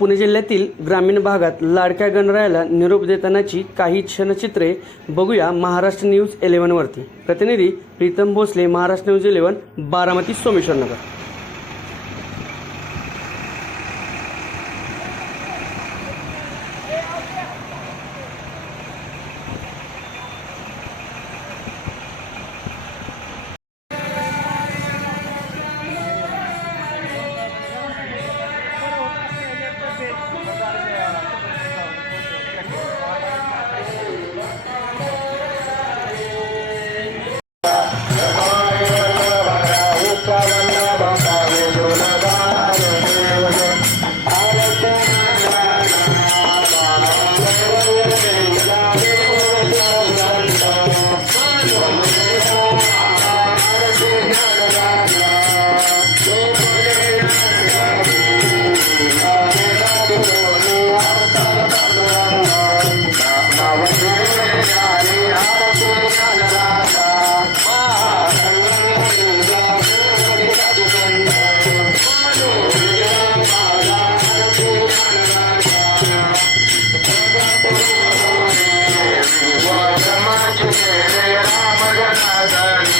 पुणे जिल्ह्यातील ग्रामीण भागात लाडक्या गणरायाला निरोप देतानाची काही क्षणचित्रे बघूया महाराष्ट्र न्यूज इलेव्हनवरती प्रतिनिधी Pritam Bhosale Maharashtra news eleven Baramati Someshwar Nagar. I am a yeah,